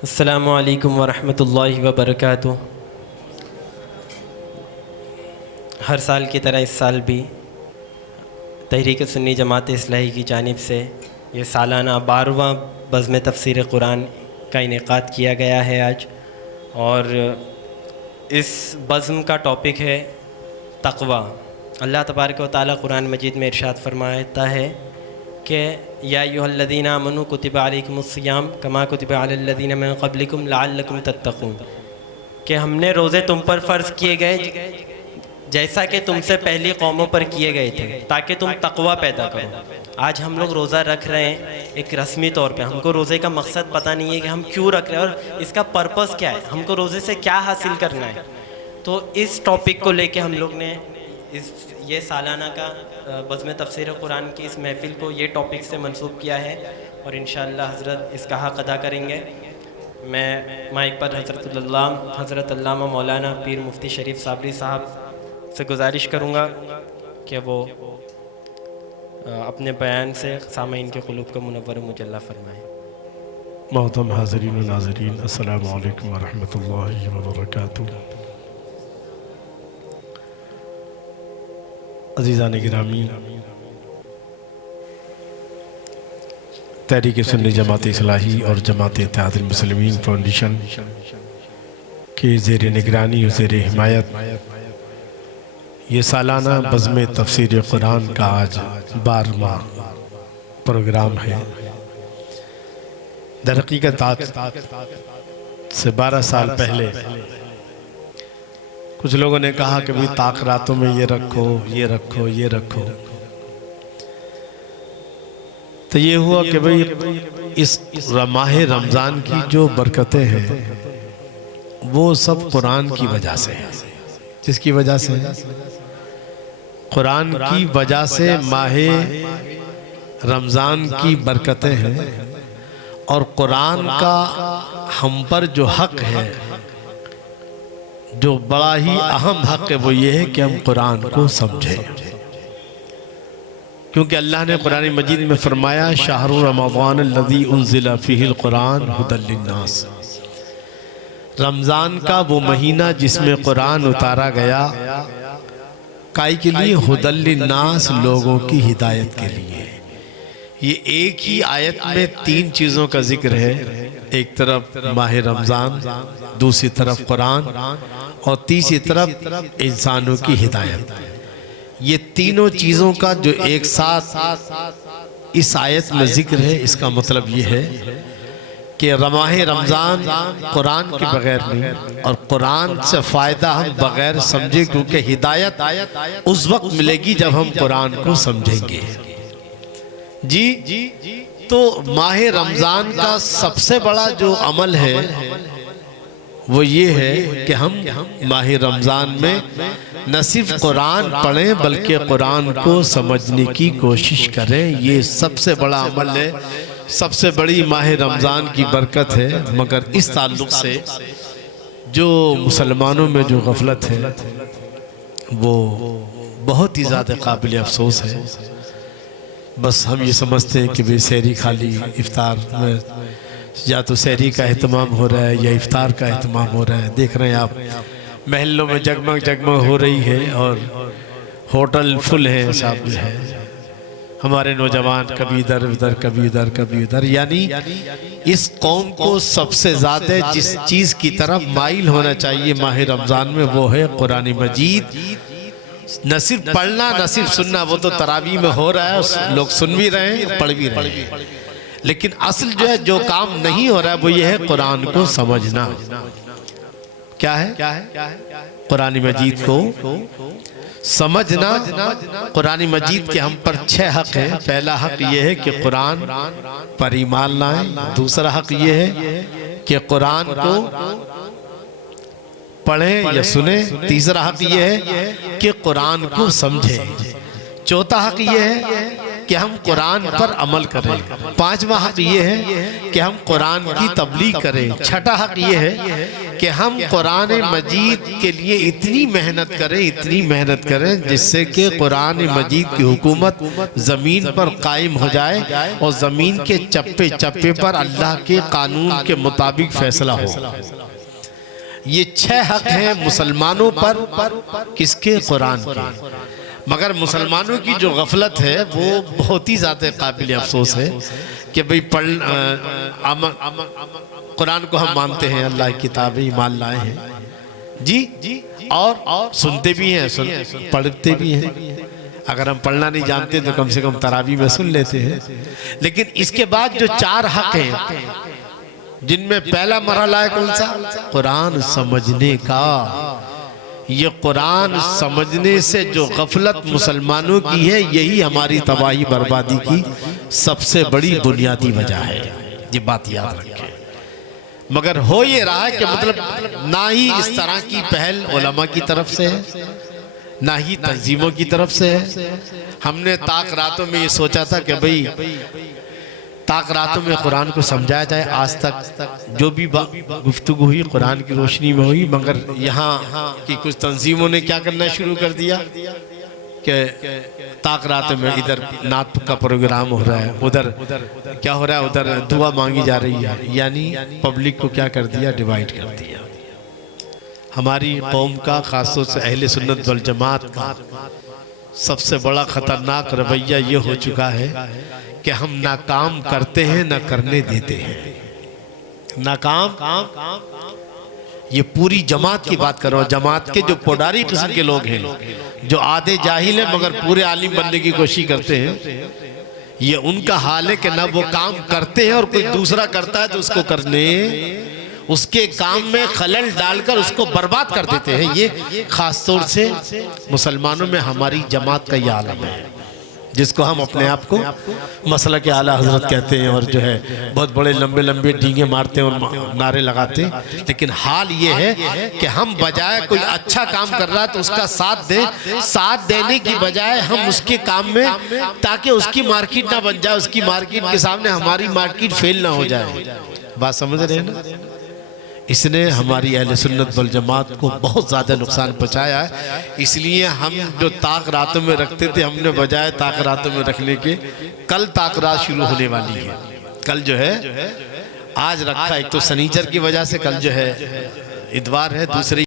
अस्सलामु अलैकुम वरहमतुल्लाहि वबरकातुह। हर साल की तरह इस साल भी तहरीक सुन्नी जमात इस्लाही की जानिब से ये सालाना 12वां बज़्म तफ़सीर कुरान का इनेकाद किया गया है आज। और इस बज़्म का टॉपिक है तक़वा। अल्लाह तबारक व तआला कुरान मजीद में इरशाद फरमाता है कि या अय्युहल्लज़ीना आमनू कुतिबा अलैकुमुस्सियाम कमा कुतिबा अलल्लज़ीना मिन क़ब्लिकुम लअल्लकुम तत्तक़ून, कि हमने रोज़े तुम पर फ़र्ज़ किए गए जैसा कि तुमसे पहली कौमों पर किए गए थे ताकि तुम तक़वा पैदा करो। आज हम लोग रोज़ा रख रहे हैं एक रस्मी तौर पे, हमको रोज़े का मकसद पता नहीं है कि हम क्यों रख रहे हैं और इसका पर्पस क्या है, हमको रोज़े से क्या हासिल करना है। तो इस टॉपिक को लेके हम लोग ने ये सालाना का बज़्म तफ़सीर कुरान की इस महफ़िल को ये टॉपिक से मंसूब किया है और इंशाअल्लाह हज़रत इसका हक़ अदा करेंगे। मैं माइक पर हज़रत अल्लामा मौलाना पीर मुफ्ती शरीफ साबरी साहब से गुजारिश करूँगा कि वो अपने बयान से सामईन के क़ुलूब को मुनव्वर मुजल्ला फरमाएँ। मोहतरम हाज़रीन व नाज़रीन, अस्सलामु अलैकुम व रहमतुल्लाहि व बरकातुहू। अज़ीज़ान गिरामी, तहरीक सुन्नी जमात इस्लाही और जमात इत्तेहादुल मुस्लिमीन फाउंडेशन के ज़ेर निगरानी और ज़ेर हिमायत ये सालाना बज़्म तफ़सीर कुरान का आज 12वां प्रोग्राम है। दरहकीकत आज से 12 साल पहले कुछ लोगों ने कहा कि भाई ताक़रातों में ये रखो, ये रखो, ये रखो। तो ये हुआ कि भाई इस माह रमज़ान की जो बरकतें हैं वो सब कुरान की वजह से है। किसकी वजह से है? कुरान की वजह से माह रमज़ान की बरकतें हैं। और कुरान का हम पर जो हक़ है, जो बड़ा ही अहम हक़ है, वो ये है कि हम कुरान को समझें। क्योंकि अल्लाह ने कुरान मजीद में फरमाया शाहरु रमज़ान अल्लज़ी उन्ज़िला फ़ीहिल कुरान हुदल लिन्नास, रमज़ान का वो महीना जिसमें कुरान उतारा गया काई के लिए, हुदल लिन्नास, लोगों की हिदायत के लिए। ये एक ही आयत में 3 चीज़ों का जिक्र है, एक तरफ माह रमज़ान, दूसरी तरफ कुरान और तीसरी तरफ इंसानों की हिदायत। ये तीनों चीज़ों का जो एक साथ इस आयत में जिक्र है, इसका मतलब ये है कि माह रमज़ान कुरान के बगैर नहीं, और कुरान से फ़ायदा हम बगैर समझे, क्योंकि हिदायत उस वक्त मिलेगी जब हम कुरान को समझेंगे। जी, तो माह रमज़ान का सबसे बड़ा जो अमल है वो ये है कि हम माह रमज़ान में न सिर्फ कुरान पढ़ें बल्कि कुरान को समझने की कोशिश करें। ये सबसे बड़ा अमल है, सबसे बड़ी माह रमज़ान की बरकत है। मगर इस ताल्लुक़ से जो मुसलमानों में जो गफलत है वो बहुत ही ज़्यादा काबिल अफसोस है। बस हम ये समझते हैं कि भाई सहरी खाली, इफ्तार में या तो सहरी का एहतमाम हो रहा है या इफ्तार का एहतमाम हो रहा है। देख रहे हैं आप महलों में जगमग जगमग हो रही है और होटल फुल है, साहब है। हमारे नौजवान कभी इधर उधर, कभी इधर कभी उधर। यानी इस कौम को सबसे ज़्यादा जिस चीज़ की तरफ माइल होना चाहिए माह रमज़ान में वो है कुरान मजीद। न सिर्फ पढ़ना, न सिर्फ सुनना, वो तो तरावी में हो रहा है, लोग सुन भी रहे हैं, पढ़ भी रहे हैं, लेकिन असल जो है, जो काम नहीं हो रहा है वो ये है कुरान को समझना। क्या है? कुरान मजीद को समझना। कुरान मजीद के हम पर 6 हक़ हैं। पहला हक़ ये है कि कुरान पर ईमान लाएं। दूसरा हक़ ये है कि कुरान को पढ़ें या सुने। तीसरा हक़ ये है कि कुरान को समझें। चौथा हक़ ये है कि हम कुरान पर अमल करें। पांचवा हक ये है कि हम कुरान की तबलीग करें। छठा हक ये है कि हम कुरान मजीद के लिए इतनी मेहनत करें जिससे कि कुरान मजीद की हुकूमत ज़मीन पर कायम हो जाए और ज़मीन के चप्पे चप्पे पर अल्लाह के कानून के मुताबिक फैसला हो। ये 6 हक हैं मुसलमानों पर, किसके? कुरान के। मगर मुसलमानों की जो गफलत है वो बहुत ही ज़्यादा काबिल अफसोस है कि भाई कुरान को हम मानते हैं, अल्लाह की किताब ईमान लाए हैं जी, और सुनते भी हैं, पढ़ते भी हैं। अगर हम पढ़ना नहीं जानते तो कम से कम तरावी में सुन लेते हैं। लेकिन इसके बाद जो 4 हक हैं, जिनमें पहला मरहला है कौन सा? कुरान समझने का। ये कुरान समझने से जो गफलत मुसलमानों की है, यही हमारी तबाही बर्बादी की सबसे बड़ी बुनियादी वजह है। ये बात याद रखें। मगर हो ये रहा है कि मतलब ना ही इस तरह की पहल उलमा की तरफ से है, ना ही तंजीमों की तरफ से है। हमने ताक रातों में ये सोचा था कि भाई ताक रातों में कुरान को समझाया जाए। आज तक जो भी गुफ्तगू हुई कुरान की रोशनी में हुई, मगर यहाँ की कुछ तंजीमों ने क्या करना शुरू कर दिया कि ताक रातों में इधर नात का प्रोग्राम हो रहा है, उधर क्या हो रहा है, उधर दुआ मांगी जा रही है। यानी पब्लिक को क्या कर दिया? डिवाइड कर दिया। हमारी कौम का, खासतौर से अहले सुन्नत वल जमात का सबसे बड़ा खतरनाक रवैया ये हो चुका है कि हम ना काम करते हैं ना करने देते हैं। ना काम, ये पूरी जमात की बात कर रहा हूँ। जमात के जो पोडारी किस्म के लोग हैं, जो आधे जाहिल हैं मगर पूरे आलिम बनने की कोशिश करते हैं, ये उनका हाल है कि ना वो काम करते हैं और कोई दूसरा करता है तो उसको करने, उसके काम में खलल डालकर उसको बर्बाद कर देते हैं। ये खासतौर से मुसलमानों में हमारी जमात का ये आलम है, जिसको हम अपने आप को मसला के आला हजरत कहते हैं और जो है बहुत बड़े लंबे लंबे डींगे मारते हैं और नारे लगाते हैं। लेकिन हाल ये है कि हम बजाय कोई अच्छा काम कर रहा है तो उसका साथ देने की बजाय हम उसके काम में, ताकि उसकी मार्केट ना बन जाए, उसकी मार्केट के सामने हमारी मार्केट फेल ना हो जाए। बात समझ रहे हैं ना? इसने हमारी अहले सुन्नत वल जमात को बहुत ज़्यादा नुकसान पहुँचाया है। इसलिए हम जो ताक रातों में रखते थे, हमने बजाय ताक रातों में रखने के कल ताक रात शुरू होने वाली है। कल जो है, आज रखा एक तो सनीचर की वजह से, कल जो है इतवार है, दूसरी